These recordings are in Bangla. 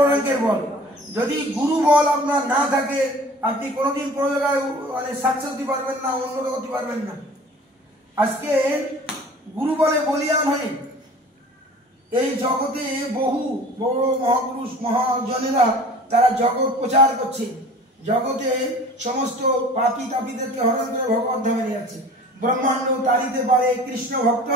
অপরাঙ্কের বল। যদি গুরু বল আপনার না থাকে আপনি কোনোদিন কোনো জায়গায় মানে সাকসেস দিতে পারবেন না, উন্নত করতে পারবেন না। আজকে গুরু বলে বলিয়ান হয়ে এই জগতে বহু বড় মহাপুরুষ মহাজনেরা তারা জগৎ প্রচার করছে, জগতে সমস্ত পাপী তাপীদেরকে হরণ করে ভগবত ধামে নিয়ে যাচ্ছে। ব্রহ্মাণ্ড তাড়িতে পারে কৃষ্ণ ভক্ত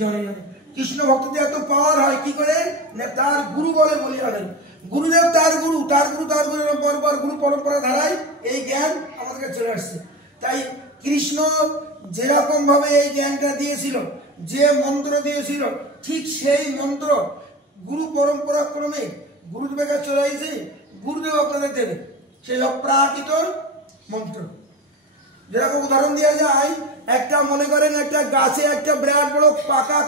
জনে জনে। কৃষ্ণ ভক্তদের এত পাওয়ার হয় কি করে না তার গুরু বলে বলিয়ান। গুরুদেব তার গুরু, তার গুরু তার গুরু, পরপর গুরু পরম্পরা ধারায় এই জ্ঞান আমাদের কাছে চলে আসছে। তাই কৃষ্ণ যেরকম ভাবে এই জ্ঞানটা দিয়েছিল, যে মন্ত্র দিয়েছিল, ঠিক সেই মন্ত্র গুরু পরম্পরা ক্রমে গুরুদেবের কাছে চলে এসেছে। গুরুদেব আপনাদের দেবে সেই অপ্রাকৃত মন্ত্র। যেরকম উদাহরণ দেওয়া যায়, একটা মনে করেন একটা গাছে একটা বিরাট বড় পাকা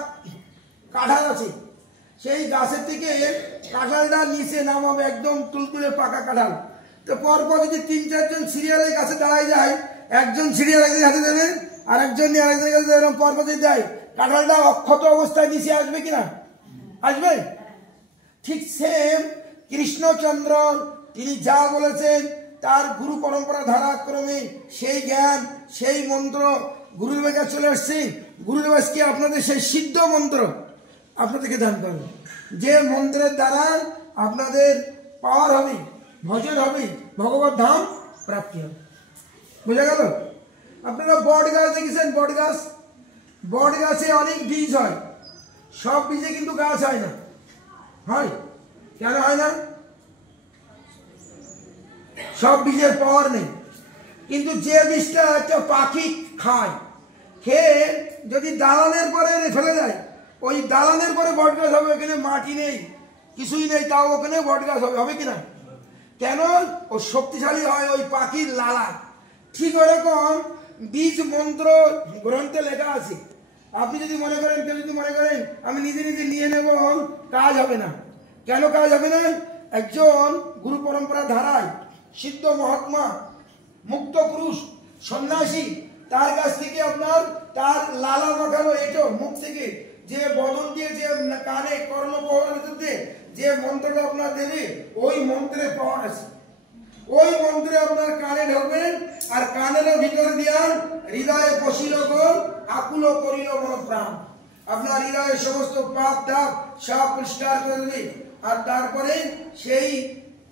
কাঁঠাল আছে, সেই গাছের থেকে কাঁঠালটা নিচে নামাবে, একদম তুলতুলে পাকা কাঁঠাল। তো পরপর যদি ৩-৪ জন সিরিয়ালে গাছে দাঁড়ায় যায়, একজন সিরিয়াল একজন হাতে দেবে, আর একজন নিয়ে আরেকজনের কাছে এরকম পরপর যদি দেয়, কাঁঠালটা অক্ষত অবস্থায় নিচে আসবে কিনা? আসবে। ঠিক সেম কৃষ্ণচন্দ্র তিনি যা বলেছেন তার গুরু পরম্পরা ধারাক্রমে সেই জ্ঞান সেই মন্ত্র গুরুদেবের কাছে চলে আসছে। গুরুদেব আজকে আপনাদের সেই সিদ্ধ মন্ত্র আপনাদেরকে দান করবে, যে মন্ত্রের দ্বারা আপনাদের পাওয়ার হবে, ভজন হবে, ভগবত ধাম প্রাপ্তি হবে। বুঝা গেল? আপনারা বট গাছ দেখেছেন? বট গাছ, বট গাছে অনেক বীজ হয়, সব বীজে কিন্তু গাছ হয় না। হয় কেন হয় না? সব বীজের পাওয়ার নেই। কিন্তু যে বীজটা একটা পাখি খায়, খেয়ে যদি দালানের পরে ফেলে দেয়, ওই দালানের পরে বট গাছ হবে। ওখানে মাটি নেই, কিছুই নেই, তাও ওখানে বট গাছ হবে। হবে কিনা? কেন? ও শক্তিশালী হয় ওই পাখির লালা। ঠিক ওরকম বীজ মন্ত্র গ্রন্থে লেখা আছে। আপনি যদি মনে করেন, কেউ যদি মনে করেন আমি নিজে নিজে নিয়ে নেব, কাজ হবে না। কেন কাজ হবে না? একজন গুরু পরম্পরা ধারায় সিদ্ধ মহাত্মা মুক্ত পুরুষ সন্ন্যাসী, তার কাছ থেকে আপনার তার লালা মাখানো এটো মুখ থেকে যে বদন দিয়ে যে কানে কর্ণপহরের ভিতরে যে মন্ত্রটা আপনার দেবে, ওই মন্ত্রে পাওয়ার আছে। ওই মন্ত্রে আপনার কানে ঢোকবেন, আর কানের ভিতরে দিয়া হৃদয়ে বসিল গোল আকুল করিল মন প্রাণ। আপনার হৃদয়ের সমস্ত পাপ তাপ সব পরিষ্কার করে দেবে। আর তারপরে সেই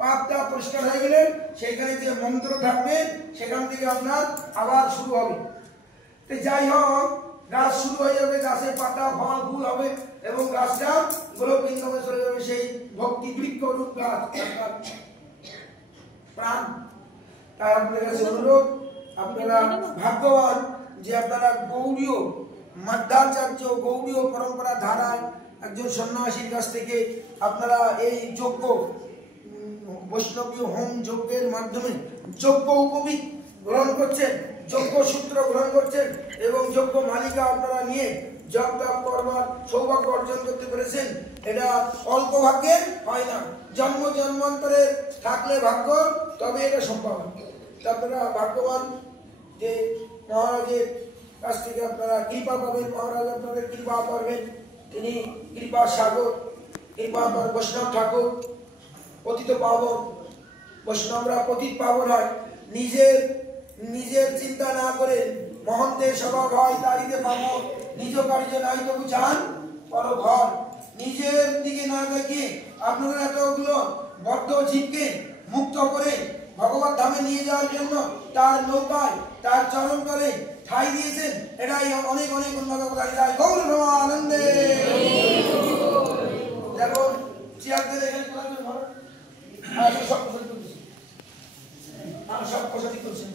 পাপটা পরিষ্কার হয়ে গেলে সেখানে যে মন্ত্র থাকবে সেখান থেকে আপনার আবার শুরু হবে। তো যাই হোক, গাছ শুরু হয়ে যাবে, গাছের পাতা ফল ফুল হবে এবং গাছটা গোলক ইনকামে চলে যাবে সেই ভক্তি বৃক্ষ রূপ গাছ প্রাণ। তাই আপনাদের কাছে অনুরোধ, আপনারা ভাগ্যবান যে আপনারা গৌড়ীয় মধ্যাচার্য গৌড়ীয় পরম্পরা ধারায় একজন সন্ন্যাসীর কাছ থেকে আপনারা এই যজ্ঞ বৈষ্ণবীয় হোম যজ্ঞের মাধ্যমে যজ্ঞ উপবীত গ্রহণ করছেন, যজ্ঞ সূত্র গ্রহণ করছেন এবং যজ্ঞ মালিকা আপনারা নিয়ে জপ তপ করবার সৌভাগ্য অর্জন করতে পেরেছেন। এটা অল্প ভাগ্যের হয় না, জন্ম জন্মান্তরে থাকলে ভাগ্য, তবে এটা সম্ভব। আপনারা ভাগ্যবান যে মহারাজের কাছ থেকে আপনারা কৃপা পাবেন। মহারাজ আপনাদের কৃপা করবেন, তিনি কৃপা সাগর, কৃপা বৈষ্ণব ঠাকুর পতিত পাবন। বৈষ্ণবরা পতিত পাবন হয়, নিজের চিন্তা না করে মহন্তের স্বভাব হয় তারিতে পাবো। নিজ কার্য নাই তবু চান পর ঘর। নিজের দিকে না দেখে আপনাদের এতগুলো বদ্ধ জীবকে মুক্ত করে ভগবত ধামে নিয়ে যাওয়ার জন্য তার নৌকায় তার চরণ করে ঠাই দিয়েছেন। এটাই অনেক অনেক উন্নত যায়। গৌর আনন্দে দেখুন চেয়ারদের এখানে সব প্রসাদী করছেন,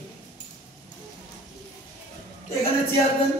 এখানে চেয়ার দেন।